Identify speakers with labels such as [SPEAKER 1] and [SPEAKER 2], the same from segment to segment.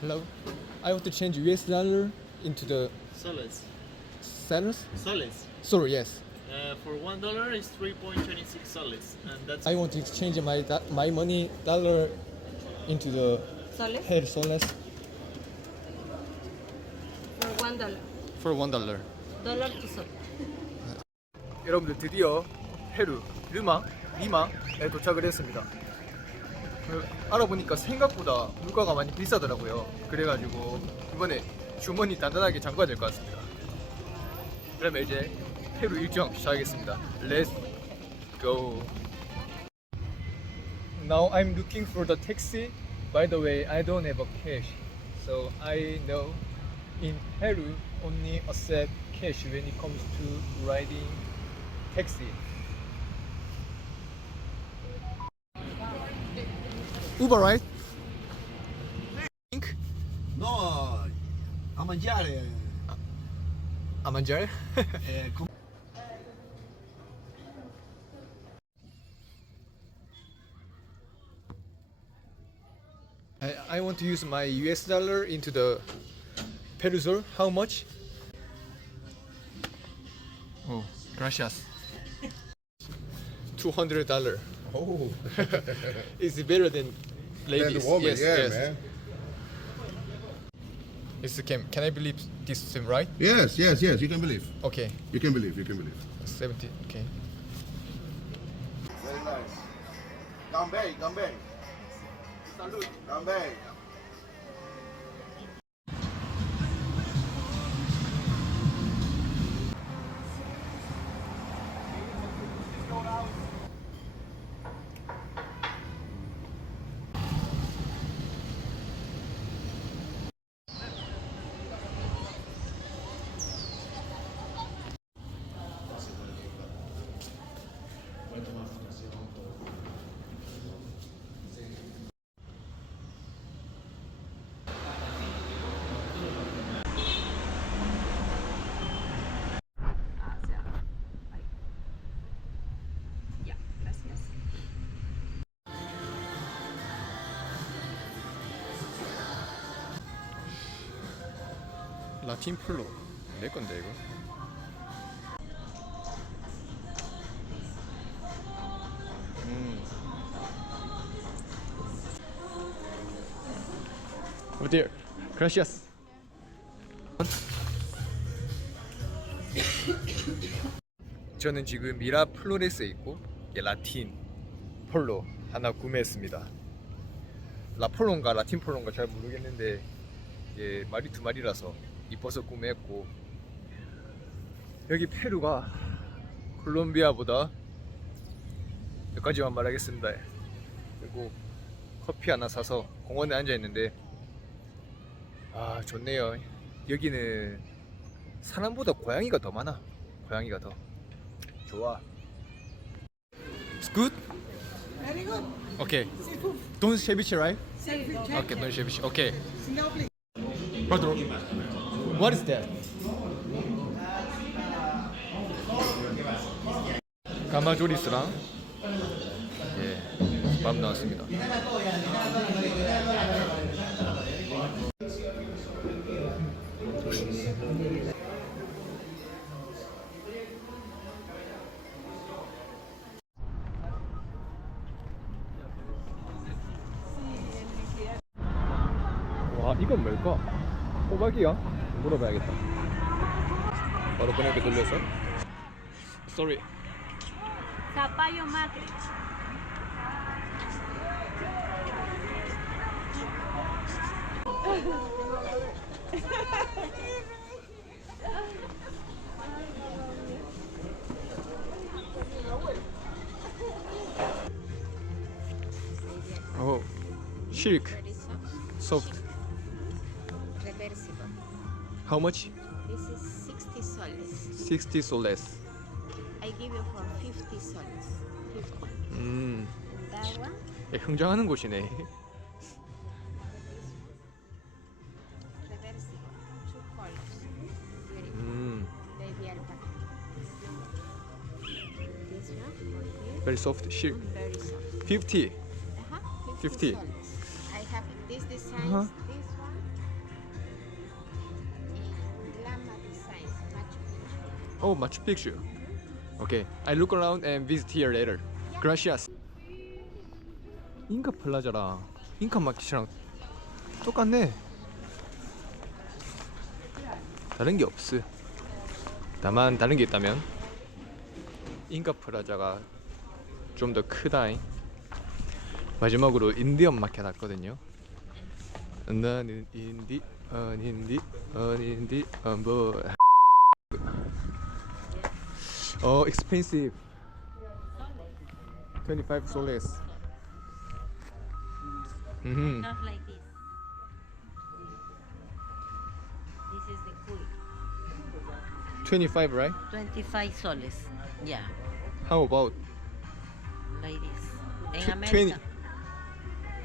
[SPEAKER 1] Hello. I want to change US dollar into the
[SPEAKER 2] Soles.
[SPEAKER 1] sellers.
[SPEAKER 2] Soles.
[SPEAKER 1] Sorry, yes.
[SPEAKER 2] Uh, for one dollar is 3.26 soles, and that's
[SPEAKER 1] I want to exchange my do- my money dollar into the
[SPEAKER 3] soles
[SPEAKER 1] peru soles
[SPEAKER 3] for one dollar.
[SPEAKER 1] for one dollar.
[SPEAKER 3] Dollar to sol.
[SPEAKER 1] 여러분들 드디어 페루 르마 리마에 도착을 했습니다. 그, 알아보니까 생각보다 물가가 많이 비싸더라고요. 그래가지고 이번에 주머니 단단하게 잠가야 될 것 같습니다. 그러면 이제 페루 일정 시작하겠습니다. Let's go. Now I'm looking for the taxi. By the way, I don't have a cash, so I know in Peru only accept cash when it comes to riding taxi. Uber, right? Think?
[SPEAKER 4] No, a mangiare.
[SPEAKER 1] A mangiare?
[SPEAKER 4] eh, com-
[SPEAKER 1] I, I want to use my US dollar into the Perusol. How much? Oh, gracias. Two hundred dollar.
[SPEAKER 5] Oh,
[SPEAKER 1] It's better than
[SPEAKER 5] man,
[SPEAKER 1] ladies.
[SPEAKER 5] the woman,
[SPEAKER 1] yes,
[SPEAKER 5] yeah,
[SPEAKER 1] yes.
[SPEAKER 5] man.
[SPEAKER 1] It's can can I believe this is right?
[SPEAKER 5] Yes, yes, yes. You can believe.
[SPEAKER 1] Okay,
[SPEAKER 5] You can believe. You can believe.
[SPEAKER 1] seventy. Okay.
[SPEAKER 4] Very nice. Gambay, Gambay. Salute. Gambay.
[SPEAKER 1] 라틴 플로 내 건데 이거. 음. Oh dear. Gracias. 저는 지금 미라 플로레스에 있고 이게 라틴 폴로 하나 구매했습니다. 라폴론가 라틴 폴론가 잘 모르겠는데 이게 말이 두 마리라서 이뻐서 구매했고 여기 페루가 콜롬비아보다 여기까지만 말하겠습니다. 그리고 커피 하나 사서 공원에 앉아 있는데 아 좋네요. 여기는 사람보다 고양이가 더 많아. 고양이가 더 좋아. It's good.
[SPEAKER 6] Very good.
[SPEAKER 1] Okay. Don't ceviche, right?
[SPEAKER 6] Seafood.
[SPEAKER 1] Okay, don't ceviche. Okay.
[SPEAKER 6] No, please.
[SPEAKER 1] What is that? 가마조리스랑 예, 밥 나왔습니다. 와, 이건 뭘까? 호박이야? 물어봐야겠다. 바로 그렇게 돌려서. Sorry.
[SPEAKER 3] Zapallo mate.
[SPEAKER 1] Oh, silk,
[SPEAKER 7] soft.
[SPEAKER 1] How much?
[SPEAKER 7] This is 60 soles.
[SPEAKER 1] 60 soles.
[SPEAKER 7] I give you for 50 soles. 50.
[SPEAKER 1] 음,
[SPEAKER 7] And that one,
[SPEAKER 1] 예, 흥정하는 곳이네.
[SPEAKER 7] reversible. Two colors. Beautiful.
[SPEAKER 1] 음,
[SPEAKER 7] Baby alpaca. This one for you.
[SPEAKER 1] very soft silk.
[SPEAKER 7] Very soft.
[SPEAKER 1] 50.
[SPEAKER 7] Uh-huh.
[SPEAKER 1] 50.
[SPEAKER 7] soles. I have this design,
[SPEAKER 1] Uh-huh. Oh, Machu Picchu. Okay, I look around and visit here later. Gracias. 잉카 플라자랑 잉카 마켓이랑 똑같네. 다른 게 없어. 다만 다른 게 있다면 잉카 플라자가 좀 더 크다잉. 마지막으로 인디언 마켓 왔거든요. 나는 인디 언인디 언인디 언보 어 expensive 25 soles 음
[SPEAKER 7] Not like this. This is the cool.
[SPEAKER 1] 25 right
[SPEAKER 7] 25 soles. Yeah,
[SPEAKER 1] how about
[SPEAKER 7] like this. In
[SPEAKER 1] Tw-
[SPEAKER 7] America.
[SPEAKER 1] 20.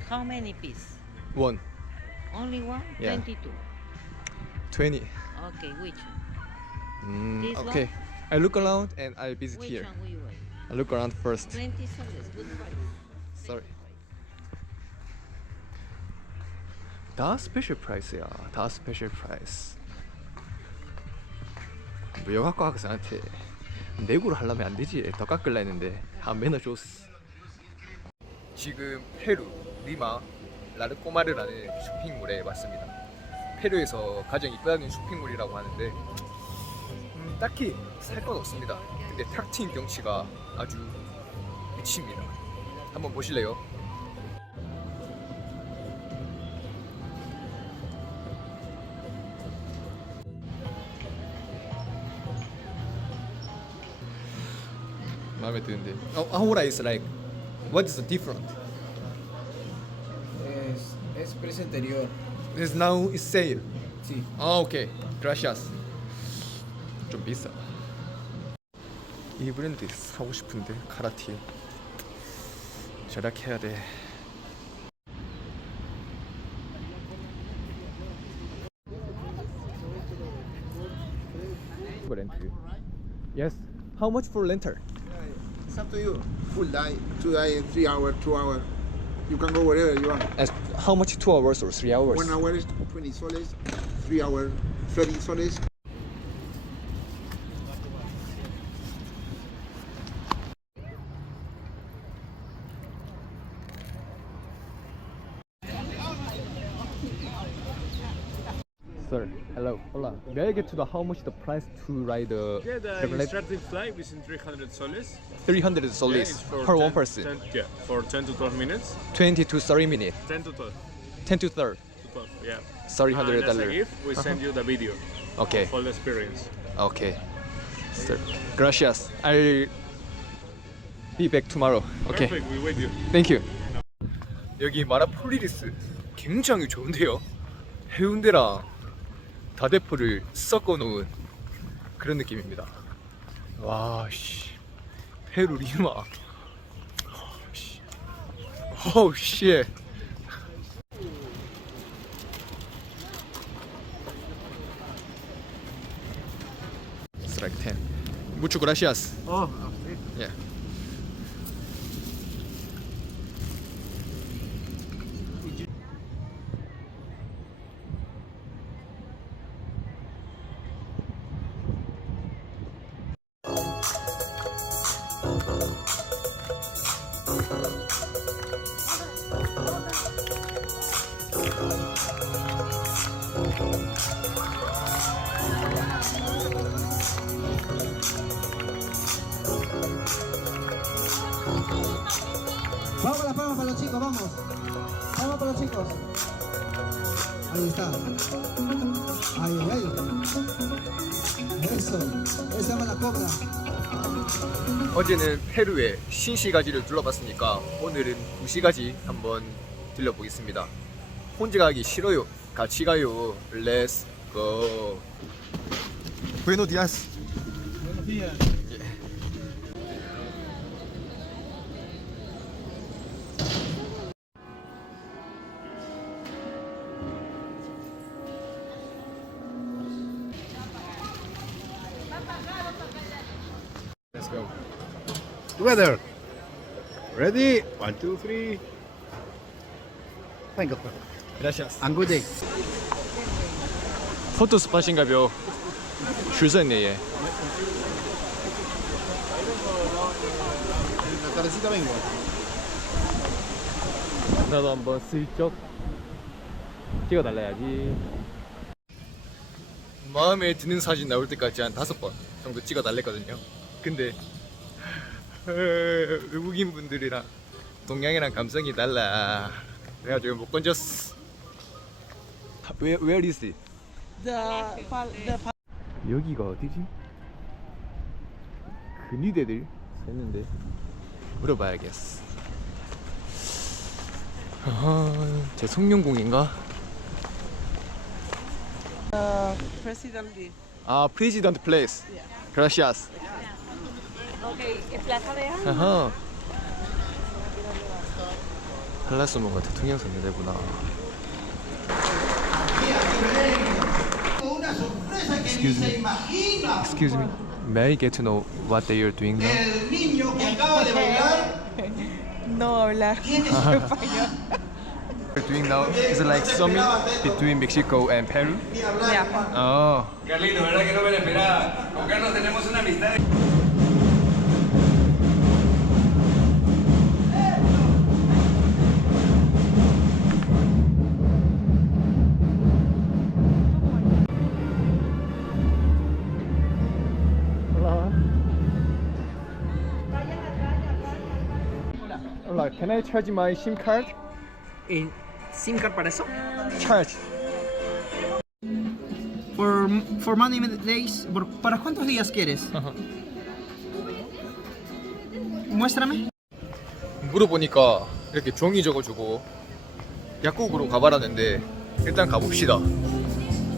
[SPEAKER 7] How many pieces?
[SPEAKER 1] one
[SPEAKER 7] Only one?
[SPEAKER 1] Yeah.
[SPEAKER 7] 22.
[SPEAKER 1] 20
[SPEAKER 7] Okay, which one?
[SPEAKER 1] mm,
[SPEAKER 7] This one?
[SPEAKER 1] I look around and I visit
[SPEAKER 7] Which
[SPEAKER 1] here? I look around first
[SPEAKER 7] 20 soles. Good price.
[SPEAKER 1] sorry 다 스페셜 프라이스야 다 스페셜 프라이스 무역학과 학생한테 내구를 하려면 안 되지 더 깎을라 했는데 한 매너 줬어 지금 페루 리마 라르꼬마르라는 쇼핑몰에 왔습니다 페루에서 가장 이쁘다는 쇼핑몰이라고 하는데 음, 딱히 살 건 없습니다 근데 탁 트인 경치가 아주 미칩니다 한번 보실래요? 마음에 드는데. Oh, ahora is like, what is different?
[SPEAKER 6] Es, es precio anterior.
[SPEAKER 1] This now is sale.
[SPEAKER 6] Sí.
[SPEAKER 1] 아 오케이. Gracias. 좀 비싸. 이 브랜드 사고 싶은데 카라티. 절약해야 돼. 브랜드. Yes. How much for renter?
[SPEAKER 4] It's up to you. Full day, two day, three hour, two hour. You can go wherever you want.
[SPEAKER 1] As how much? Two hours or three hours?
[SPEAKER 4] One hour is 20 soles, three hour, 30 soles.
[SPEAKER 1] May I get to the how much the price to ride the
[SPEAKER 8] Yeah, the
[SPEAKER 1] Chevrolet?
[SPEAKER 8] starting flight is in 300 soles.
[SPEAKER 1] 300
[SPEAKER 8] Yeah,
[SPEAKER 1] soles
[SPEAKER 8] it's for
[SPEAKER 1] per one
[SPEAKER 8] 10
[SPEAKER 1] person.
[SPEAKER 8] 10 yeah, for 10 to 12 minutes.
[SPEAKER 1] 20 to 30 minutes.
[SPEAKER 8] 10 to 12.
[SPEAKER 1] 10 to 30.
[SPEAKER 8] To 12, yeah.
[SPEAKER 1] Sorry,
[SPEAKER 8] And
[SPEAKER 1] hundred
[SPEAKER 8] as a
[SPEAKER 1] dollar.
[SPEAKER 8] gift, we send you the video
[SPEAKER 1] Okay,
[SPEAKER 8] of all the experience.
[SPEAKER 1] okay. Sir, gracias. I'll be back tomorrow. Okay,
[SPEAKER 8] Perfect, we wait you.
[SPEAKER 1] thank you. 여기 마라폴리리스 굉장히 좋은데요. 해운대랑 다대포를 섞어 놓은 그런 느낌입니다. 와, 씨. 페루 리마. 씨. 어우, 씨. Strike 10. Mucho gracias.
[SPEAKER 4] Oh,
[SPEAKER 1] Yeah.
[SPEAKER 6] Chicos. Ahí está. Ay, ay, ay. Eso. Esa llama la cobra.
[SPEAKER 1] 어제는 페루의 신시가지를 둘러봤으니까 오늘은 구시가지 한번 들려보겠습니다. 혼자 가기 싫어요. 같이 가요. Let's go. Buenos días. Let's
[SPEAKER 4] Together. Ready? One, two, three. Thank you.
[SPEAKER 1] Gracias.
[SPEAKER 4] And good day.
[SPEAKER 1] 포토 스팟인가요? 줄 서 있네 얘. 나도 한번 슬쩍 찍어달라야지. 마음에 드는 사진 나올 때까지 한 다섯 번 정도 찍어달랬거든요. 근데 외국인 분들이랑 동양이랑 감성이 달라. 그래가지고 못 건졌어. Where, where is it? 여기가 어디지? 근위대들 했는데 물어봐야겠어. 아하, 제 성룡궁인가?
[SPEAKER 9] President
[SPEAKER 1] 아, President Place. Gracias.
[SPEAKER 3] Ok, Plaza de Armas.
[SPEAKER 1] 아하. 팔라스모가 대통령 선거대구나. Excuse me. Excuse me. May I get to know what they are doing now?
[SPEAKER 6] El niño que acaba de bailar
[SPEAKER 9] no hablar español.
[SPEAKER 1] They're doing now is it like summit between Mexico and Peru?
[SPEAKER 9] Yeah.
[SPEAKER 1] Oh.
[SPEAKER 10] Carlito, ¿verdad que no me lo esperaba? Con Carlos tenemos una amistad.
[SPEAKER 1] Can I charge my SIM card?
[SPEAKER 9] ¿Y SIM card para eso?
[SPEAKER 1] Charge.
[SPEAKER 6] For, for many days. por- ¿Para cuántos días quieres? Muéstrame.
[SPEAKER 1] 물어보니까 이렇게 종이 적어주고 약국으로 가봐라는데 일단 가봅시다.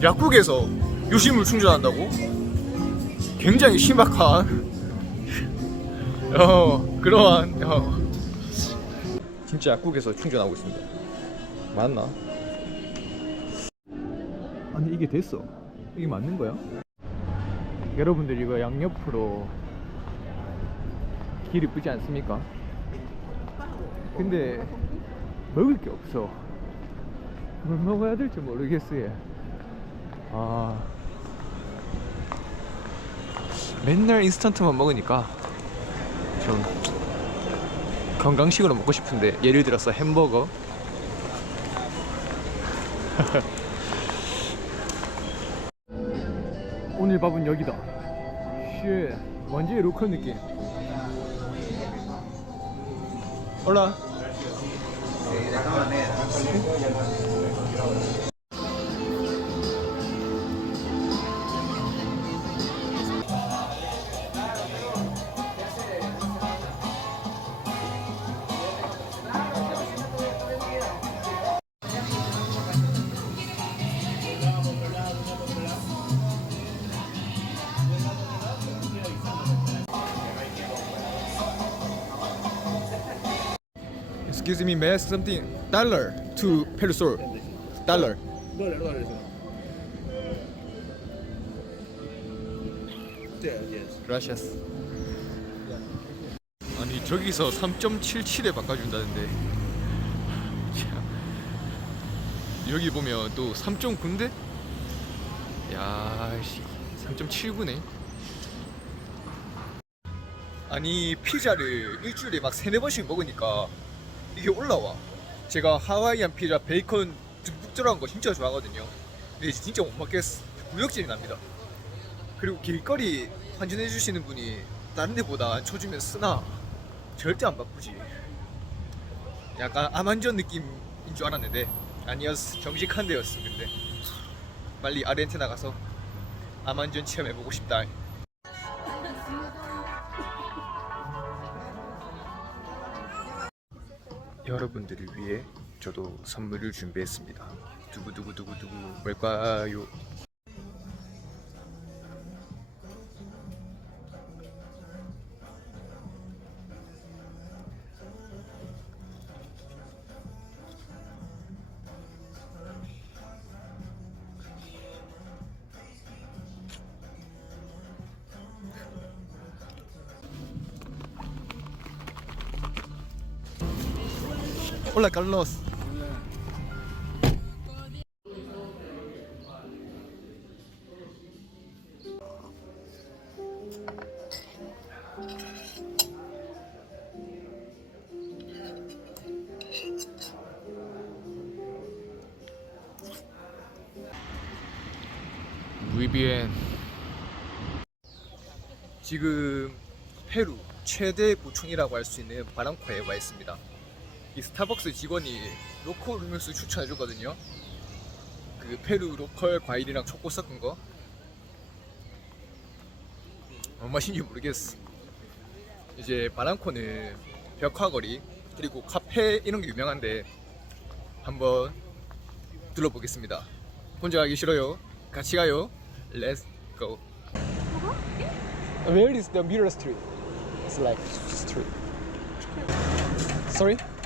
[SPEAKER 1] 약국에서 유심을 충전한다고? 굉장히 심각한 어 그러한 어, 진짜 약국에서 충전하고 있습니다. 맞나? 아니 이게 됐어. 이게 맞는 거야? 여러분들 이거 양옆으로 길 이쁘지 않습니까? 근데 먹을 게 없어. 뭘 먹어야 될지 모르겠어요. 아 맨날 인스턴트만 먹으니까 좀 건강식으로 먹고 싶은데 예를 들어서 햄버거. 오늘 밥은 여기다. 쉣, 완전히 로컬 느낌. 올라. Me, ask something? Dollar to Perusol. Dollar.
[SPEAKER 4] Dólar, yes.
[SPEAKER 1] Gracias. 아니 저기서 3.77에 바꿔준다는데 참. 여기 보면 또 3.9인데? 야씨 3.79네 아니 피자를 일주일에 막 세네 번씩 먹으니까 이게 올라와. 제가 하와이안 피자 베이컨 듬뿍 들어간 거 진짜 좋아하거든요. 근데 이제 진짜 못 먹겠어 구역질이 납니다. 그리고 길거리 환전해 주시는 분이 다른 데보다 쳐주면 쓰나? 절대 안 바쁘지. 약간 암환전 느낌인 줄 알았는데 아니었어 정직한 데였어 근데. 빨리 아르헨티나 가서 암환전 체험해보고 싶다 여러분들을 위해 저도 선물을 준비했습니다 두구두구두구두구 뭘까요? Carlos. VBN 지금 페루 최대 보충이라고 할 수 있는 바람코에 와 있습니다. 이 스타벅스 직원이 로컬 음료수 추천해 줬거든요. 그 페루 로컬 과일이랑 초코 섞은 거. 뭔 맛인지 모르겠어. 이제 바랑코는 벽화거리 그리고 카페 이런 게 유명한데 한번 둘러보겠습니다. 혼자 가기 싫어요. 같이 가요. Let's go. Where is the mirror street? It's like street. Sorry?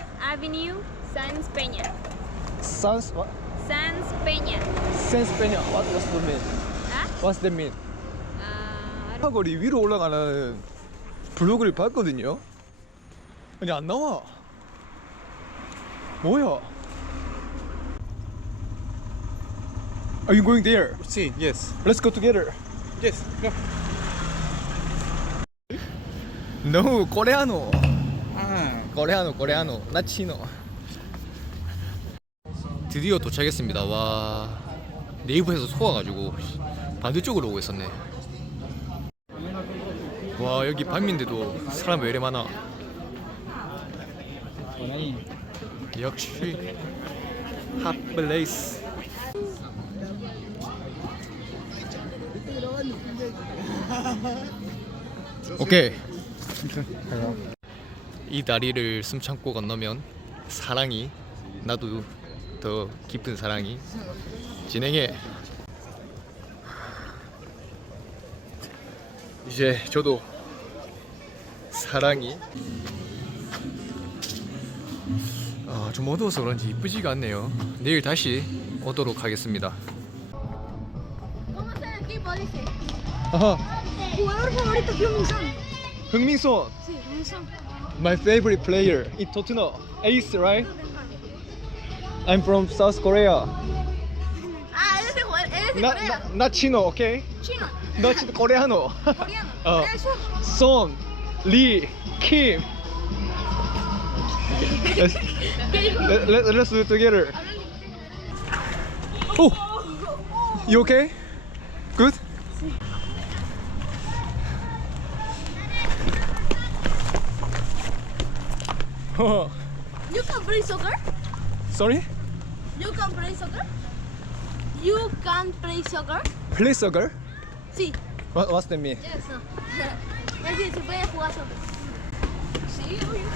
[SPEAKER 3] Avenue Sans Peña.
[SPEAKER 1] Sans what?
[SPEAKER 3] Sans Peña.
[SPEAKER 1] Sans Peña. What does that mean?
[SPEAKER 3] 아?
[SPEAKER 1] What's that mean?
[SPEAKER 3] 아,
[SPEAKER 1] 사거리 위로 올라가는 블로그를 봤거든요. 근데 안 나와. 뭐야? Are you going there?
[SPEAKER 8] See, yes.
[SPEAKER 1] Let's go together.
[SPEAKER 8] Yes. Go.
[SPEAKER 1] No, 코레아노. 코레아노, 코레아노, 나치노. 드디어 도착했습니다. 와, 네이버에서 속아가지고 반대쪽으로 오고 있었네. 와, 여기 밤인데도 사람 왜 이래 많아? 역시 핫플레이스. 오케이. 이 다리를 숨 참고 건너면 사랑이 나도 더 깊은 사랑이 진행해. 이제 저도 사랑이. 아, 좀 어두워서 그런지 이쁘지가 않네요. 내일 다시 오도록 하겠습니다.
[SPEAKER 3] Hyun-Min
[SPEAKER 1] 흥민son,
[SPEAKER 3] Sí, Hyun-Min
[SPEAKER 1] my favorite player in Tottenham, Ace, right? I'm from South Korea.
[SPEAKER 3] Ah, eres de, eres de
[SPEAKER 1] Not,
[SPEAKER 3] Corea.
[SPEAKER 1] not, not Chino, okay?
[SPEAKER 3] Chino,
[SPEAKER 1] Not Chino, coreano.
[SPEAKER 3] coreano.
[SPEAKER 1] 어.
[SPEAKER 3] Corea del Sur.
[SPEAKER 1] Son, Lee, Kim. Let's, let, let, let's do it together. Oh, you okay? Good. Oh,
[SPEAKER 3] You can play soccer?
[SPEAKER 1] sorry?
[SPEAKER 3] You can play soccer? You can play soccer?
[SPEAKER 1] Play soccer?
[SPEAKER 3] Sí.
[SPEAKER 1] What, what's that mean?
[SPEAKER 3] Yes, no. Es decir, se puede jugar soccer. Sí, obvio.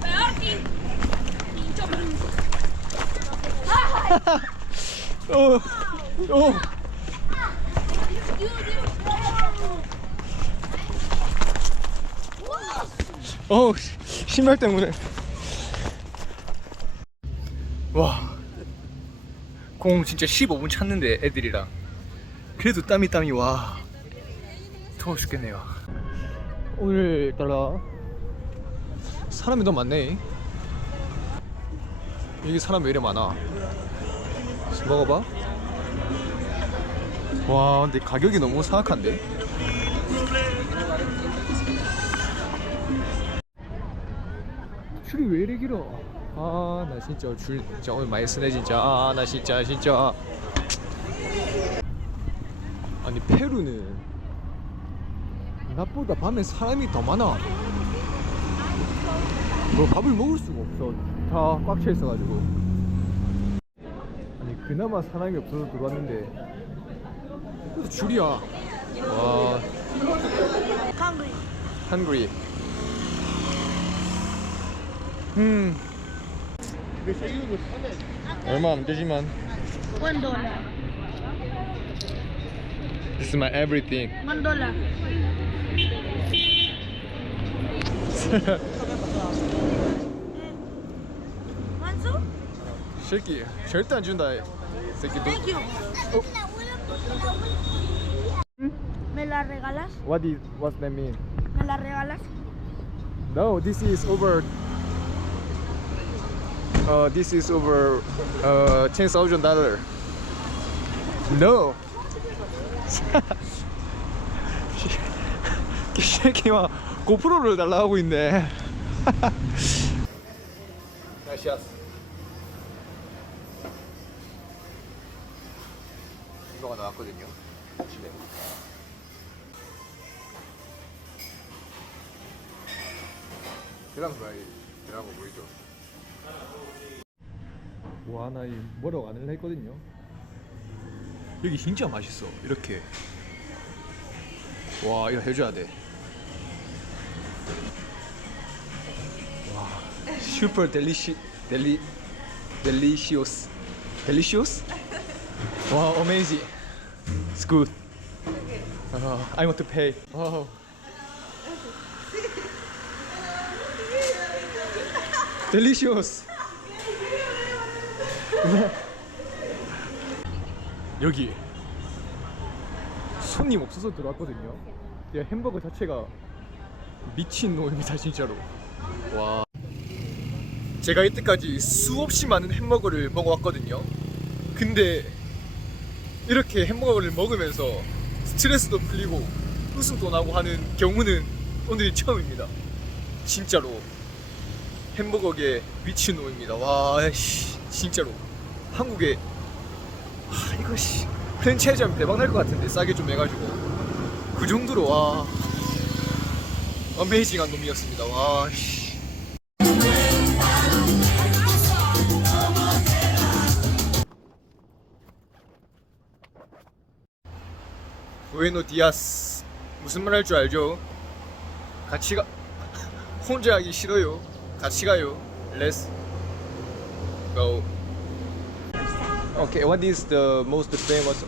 [SPEAKER 3] Peor que... Pincho
[SPEAKER 1] Oh, ah. oh. Ah. 어 신발 때문에. 와 공 진짜 15분 찼는데 애들이랑. 그래도 땀이 땀이 와. 더워 죽겠네요. 오늘 따라 사람이 너무 많네. 여기 사람 왜 이래 많아? 먹어봐. 와 근데 가격이 너무 사악한데 줄이 왜 이래 길어? 아 나 진짜 줄 진짜 오늘 많이 쓰네 진짜. 아 나 진짜 진짜. 아니 페루는 낮보다 밤에 사람이 더 많아. 뭐 밥을 먹을 수가 없어. 다 꽉 차 있어가지고. 아니 그나마 사람이 없어서 들어왔는데. 그래도 줄이야. 와.
[SPEAKER 3] Hungry.
[SPEAKER 1] hungry. 음 얼마 안 되지만
[SPEAKER 3] One dollar.
[SPEAKER 1] This is my everything
[SPEAKER 3] One dollar. One soup?
[SPEAKER 1] 새끼 절대 안 준다 이 새끼 너
[SPEAKER 3] Thank you. ¿Me la regalas?
[SPEAKER 1] What is what's that mean?
[SPEAKER 3] ¿Me la regalas?
[SPEAKER 1] No, this is over. Uh, this is over uh, ten thousand dollar. No. 이 새끼가 고프로를 달라 하고 있네. Gracias. 레스토랑가 나왔거든요. 집에. 계란 프라이, 계란 거 보이죠? 와, 나이 뭐라고 안 할라 했거든요. 여기 진짜 맛있어. 이렇게. 와, 이거 해줘야 돼. 와, 슈퍼 델리시 델리 델리시오스. 델리시오스? 와, 어메이징. It's good. Uh, I want to pay. Wow. Delicious. 여기 손님 없어서 들어왔거든요. 이 햄버거 자체가 미친 놈입니다, 진짜로. 와. 제가 이때까지 수없이 많은 햄버거를 먹어왔거든요. 근데 이렇게 햄버거를 먹으면서 스트레스도 풀리고 웃음도 나고 하는 경우는 오늘이 처음입니다. 진짜로 햄버거계 미친놈입니다. 와, 씨, 진짜로 한국에 하, 이거 씨 프랜차이즈 하면 대박 날 것 같은데 싸게 좀 해가지고 그 정도로 와 어메이징한 놈이었습니다. 와, 씨. 부에노 디아스 무슨 말 할 줄 알죠? 같이 가 혼자 하기 싫어요. 같이 가요. Let's go. Okay, what is the most famous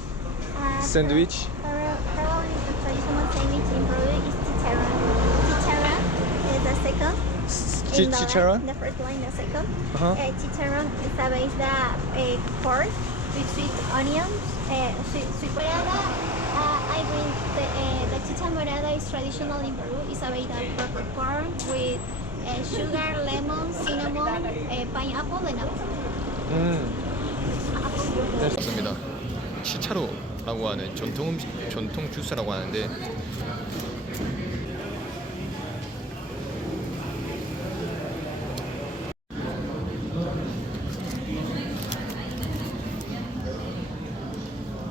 [SPEAKER 1] sandwich?
[SPEAKER 3] Probably the traditional sandwich in Peru is chicharrón. Chicharrón is the second. In the,
[SPEAKER 1] chicharrón?
[SPEAKER 3] The first one, the second.
[SPEAKER 1] Uh-huh.
[SPEAKER 3] Uh, chicharrón is a base that uh, pork with sweet onions, uh, sweet, sweet morada. Uh, I bring the, uh, the chicha morada is traditional in Peru. It's a base of corn with uh, sugar, lemon, cinnamon, uh, pineapple, and apple.
[SPEAKER 1] 음. 네, 좋습니다. 치차로라고 하는 전통 음식, 전통 주스라고 하는데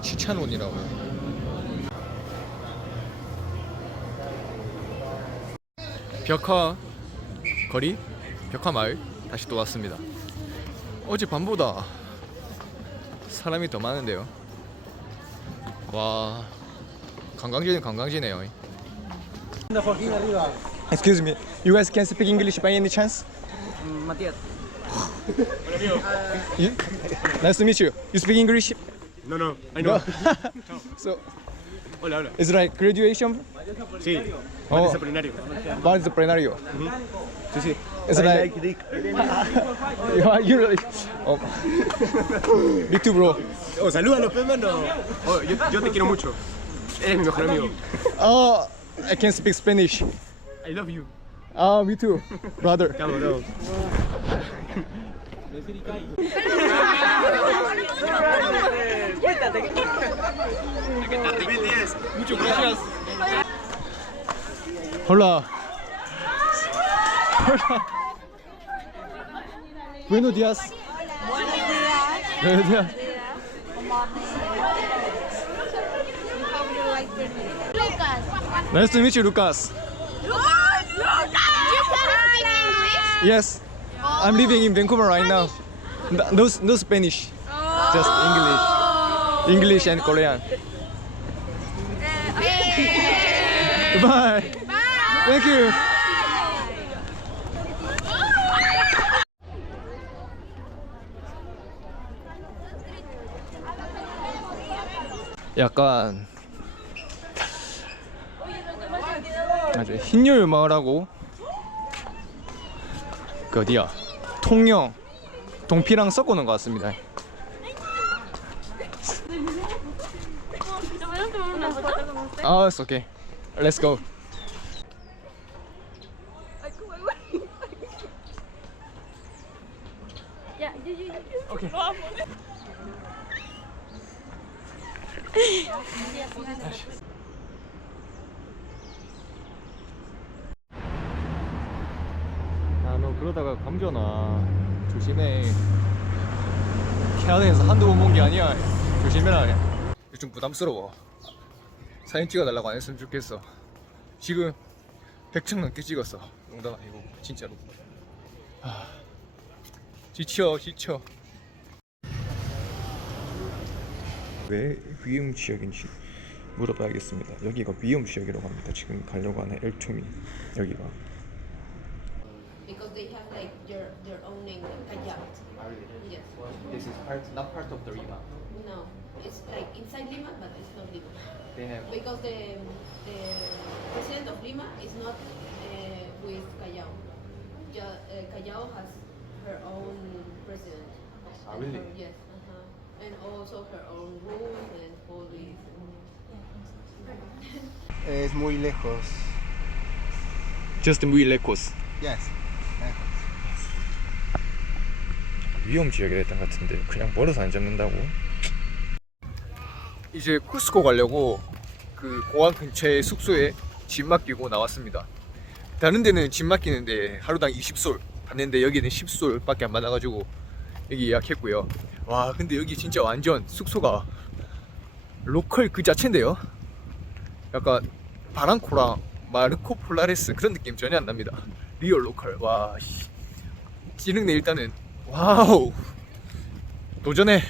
[SPEAKER 1] 치차론이라고 해요. 벽화 거리, 벽화 마을 다시 또 왔습니다. 어제 밤보다 사람이 더 많은데요. 와 관광지는 관광지네요. Excuse me, you guys can speak English by any chance?
[SPEAKER 9] Matías.
[SPEAKER 1] You? Nice to meet you. You speak English?
[SPEAKER 8] No, no, I
[SPEAKER 1] No. so,
[SPEAKER 8] Hola, hola.
[SPEAKER 1] it's like graduation.
[SPEAKER 8] Sí,
[SPEAKER 1] Oh,
[SPEAKER 8] disciplinario.
[SPEAKER 1] what is the plenario?
[SPEAKER 8] Sí, sí.
[SPEAKER 1] It's like,
[SPEAKER 8] Dick.
[SPEAKER 1] you you like, oh. Me too, bro.
[SPEAKER 8] Oh, salúdalo, pe, mano. Oh, yo, yo te quiero mucho. Eres mi mejor amigo.
[SPEAKER 1] Oh, I can speak Spanish.
[SPEAKER 8] I love you.
[SPEAKER 1] Ah, me too, brother.
[SPEAKER 8] Te amo, te.
[SPEAKER 1] Muchas gracias. Hola. Hola. Buenos días. Buenos días.
[SPEAKER 3] Lucas.
[SPEAKER 1] Nice to meet you, Lucas.
[SPEAKER 3] Lucas! Lucas! You can speak English?
[SPEAKER 1] Yes. I'm living in Vancouver right now. No, no, no Spanish. Just English. English and Korean. Bye. Thank you. 약간 아주 흰율 마을하고 그 어디야 통영 동피랑 섞어놓은 것 같습니다. 아, it's okay. Let's go. Okay. 아, 너 그러다가 감겨나. 조심해. 캐나다에서 한두 번 본 게 아니야. 조심해라. 좀 부담스러워. 사진 찍어달라고 안 했으면 좋겠어. 지금 100층 넘게 찍었어. 농담 아니고 진짜로. 아, 지쳐 지쳐. 왜 위험 지역인지 물어봐야겠습니다. 여기가 위험 지역이라고 합니다. 지금 가려고 하는 엘투미 여기가
[SPEAKER 7] Because they have like their their own name, like Callao. Yes.
[SPEAKER 1] This is part, not part of the Lima
[SPEAKER 7] No, it's like inside Lima, but it's not Lima.
[SPEAKER 1] They have
[SPEAKER 7] Because the the president of Lima is not uh, with Callao. Ja, uh, Callao has her own president.
[SPEAKER 1] Ah,
[SPEAKER 7] And
[SPEAKER 1] really?
[SPEAKER 7] her- yes. Uh-huh. And also her own rules and police.
[SPEAKER 4] Es muy lejos.
[SPEAKER 1] Just muy lejos
[SPEAKER 4] Yes.
[SPEAKER 1] 위험 지역이랬던 것 같은데 그냥 멀어서 안 잡는다고? 이제 쿠스코 가려고 그 공항 근처에 숙소에 짐 맡기고 나왔습니다. 다른 데는 짐 맡기는데 하루당 20솔 받는데 여기는 10솔밖에 안 받아가지고 여기 예약했고요. 와 근데 여기 진짜 완전 숙소가 로컬 그 자체인데요. 약간 바랑코랑 마르코 폴라레스 그런 느낌 전혀 안 납니다. 리얼 로컬 와 씨. 찌릉네 일단은 와우. 도전해